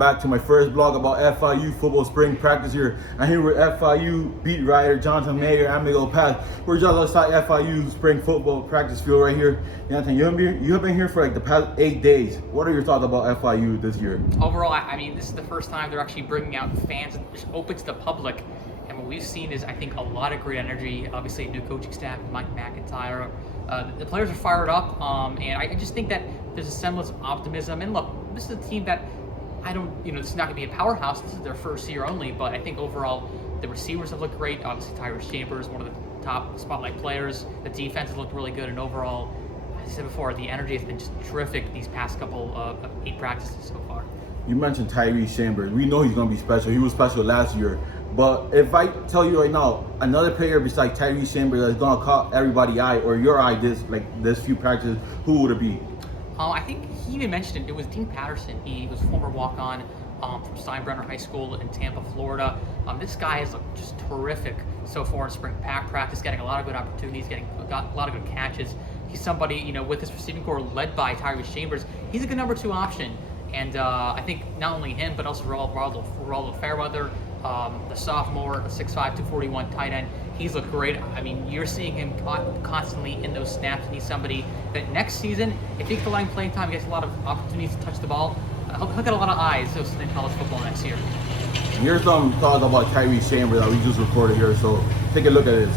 back to my first vlog about FIU football spring practice here. I'm here with FIU beat writer Jonathan Mayer and Miguel Paz. We're just outside FIU spring football practice field right here. Jonathan, you have been here for like the past 8 days. What are your thoughts about FIU this year? Overall, I mean, this is the first time they're actually bringing out fans, just open to the public. And what we've seen is, I think, a lot of great energy. Obviously, a new coaching staff, Mike McIntyre. The players are fired up, and I just think that there's a semblance of optimism. And look, this is a team that this is not going to be a powerhouse. This is their first year only, but I think overall the receivers have looked great. Obviously, Tyrus Chambers, one of the top spotlight players. The defense has looked really good, and overall, as I said before, the energy has been just terrific these past couple of 8 practices so far. You mentioned Tyrese Chambers. We know he's going to be special. He was special last year. But if I tell you right now, another player besides Tyrese Chambers that's going to caught everybody's eye or your eye this few practices, who would it be? I think he even mentioned it was Dean Patterson. He was a former walk-on from Steinbrenner High School in Tampa, Florida. This guy is just terrific so far in spring practice, getting a lot of good opportunities, got a lot of good catches. He's somebody, with this receiving core led by Tyrese Chambers. He's a good number 2 option. And I think not only him, but also Geraldo Fairweather, the sophomore, the 6'5", 241 tight end. He's looked great. I mean, you're seeing him constantly in those snaps, and he's somebody that next season, if you can let him playing time, he gets a lot of opportunities to touch the ball. He'll get a lot of eyes in college football next year. Here's some thoughts about Tyrese Chambers that we just recorded here, so take a look at this.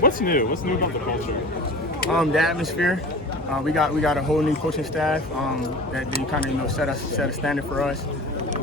What's new? What's new about the culture? The atmosphere. We got a whole new coaching staff that they kind of set a standard for us.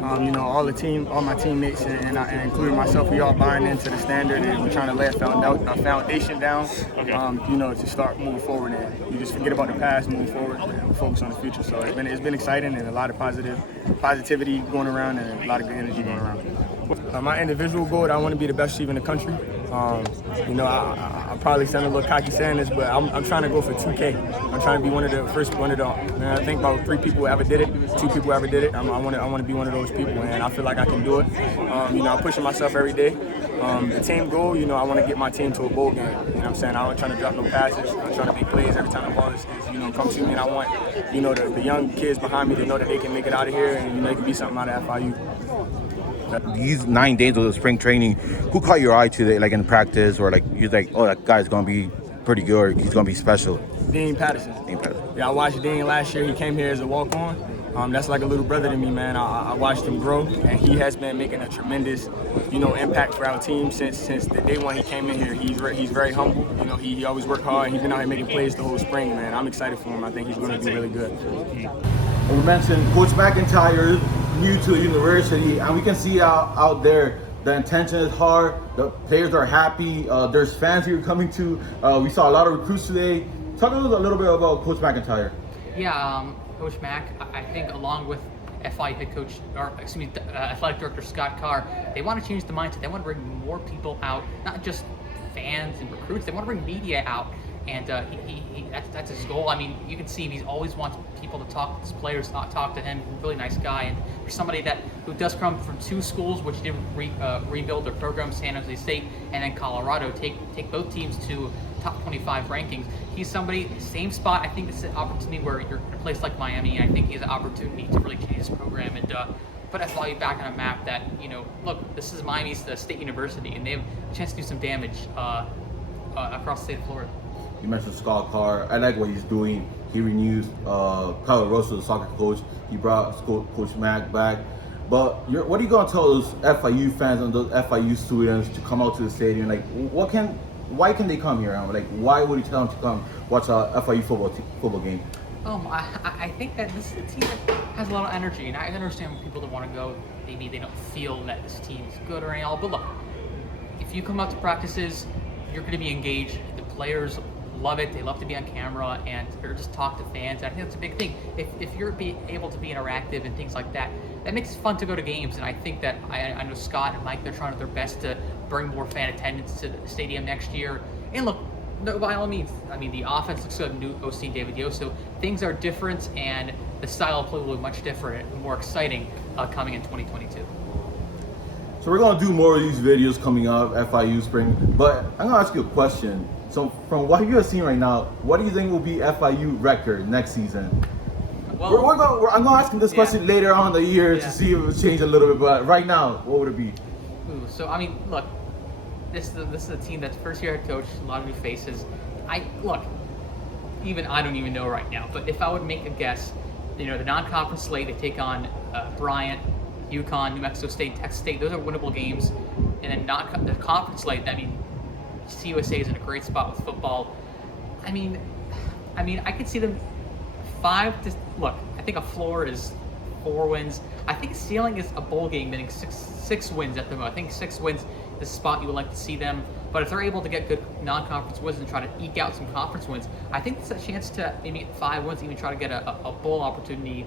All my teammates and including myself, we all buying into the standard, and we're trying to lay a foundation down. Okay. To start moving forward, and you just forget about the past, move forward, and focus on the future. So it's been exciting and a lot of positivity going around and a lot of good energy going around. My individual goal, I want to be the best receiver in the country. I probably sound a little cocky saying this, but I'm trying to go for 2K. I'm trying to be one of the first. I think about 3 people ever did it, 2 people ever did it. I want to be one of those people, and I feel like I can do it. I'm pushing myself every day. The team goal, I want to get my team to a bowl game. You know what I'm saying? I'm not trying to drop no passes. I'm trying to make plays every time the ball is come to me, and I want the young kids behind me to know that they can make it out of here, and they can be something out of FIU. These 9 days of the spring training, who caught your eye today, like in practice, or like you're like, oh, that guy's gonna be pretty good, or he's gonna be special? Dean Patterson. Yeah, I watched Dean last year. He came here as a walk-on. That's like a little brother to me, man. I watched him grow, and he has been making a tremendous, impact for our team since the day when he came in here. He's very humble. He always worked hard. He's been out here making plays the whole spring, man. I'm excited for him. I think he's going to be really good. We mentioned Coach McIntyre new to the university, and we can see out there the intention is hard. The players are happy. There's fans here coming to. We saw a lot of recruits today. Talk to us a little bit about Coach McIntyre. Yeah, Coach Mack, I think along with FI head coach, athletic director Scott Carr, they want to change the mindset. They want to bring more people out, not just fans and recruits. They want to bring media out, and that's his goal. I mean, you can see he always wants people to talk to his players, talk to him. He's a really nice guy, and for somebody who does come from 2 schools which did rebuild their program, San Jose State and then Colorado, take both teams to top 25 rankings. He's somebody, same spot. I think it's an opportunity where you're in a place like Miami, and I think he has an opportunity to really change his program and put FIU back on a map that, look, this is Miami's State University, and they have a chance to do some damage across the state of Florida. You mentioned Scott Carr. I like what he's doing. He renews Kyle Russell, the soccer coach. He brought Coach Mack back. But what are you going to tell those FIU fans and those FIU students to come out to the stadium? Like, why can they come here? Like, why would you tell them to come watch a FIU football game? I think that this is a team that has a lot of energy, and I understand when people don't want to go. Maybe they don't feel that this team is good or anything. But look, if you come out to practices, you're going to be engaged. The players love it. They love to be on camera and or just talk to fans. And I think that's a big thing. If you're able to be interactive and things like that, that makes it fun to go to games. And I think that I know Scott and Mike, they're trying their best to bring more fan attendance to the stadium next year. And look, by all means, I mean, the offense looks good. New OC David Yoso. Things are different, and the style of play will be much different and more exciting coming in 2022. So we're going to do more of these videos coming up, FIU Spring. But I'm going to ask you a question. So from what you have seen right now, what do you think will be FIU record next season? Well, I'm gonna ask him this question later on in the year Yeah. to see if it's changed a little bit. But right now, what would it be? Ooh, so I mean, look, this is a team that's first year head coach, a lot of new faces. Even I don't even know right now. But if I would make a guess, the non-conference slate, they take on Bryant, UConn, New Mexico State, Texas State. Those are winnable games. And then the conference slate, I mean, CUSA is in a great spot with football. I mean, I could see them look. I think a floor is 4 wins. I think a ceiling is a bowl game, meaning six wins at the moment. I think 6 wins is the spot you would like to see them. But if they're able to get good non-conference wins and try to eke out some conference wins, I think it's a chance to maybe 5 wins, even try to get a bowl opportunity.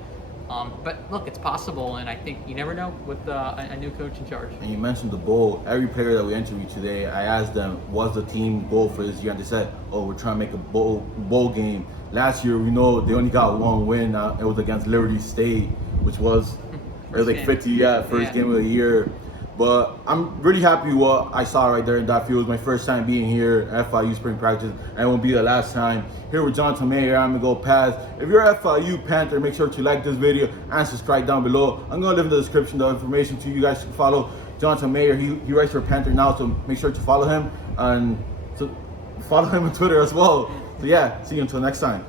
But look, it's possible, and I think you never know with a new coach in charge. And you mentioned the bowl. Every player that we interviewed today, I asked them, what's the team goal for this year? And they said, oh, we're trying to make a bowl game. Last year, we know they only got 1 win. It was against Liberty State, which was First like game. 50, first game of the year. But I'm really happy with what I saw right there in that field. It was my first time being here at Fiu Spring Practice, and it won't be the last time. Here with Jonathan Mayer, I'm Miguel Paz. If you're a FIU Panther, make sure to like this video and subscribe down below. I'm going to leave in the description the information to you guys to follow Jonathan Mayer. He writes for Panther now, so make sure to follow him and follow him on Twitter as well. So yeah, see you until next time.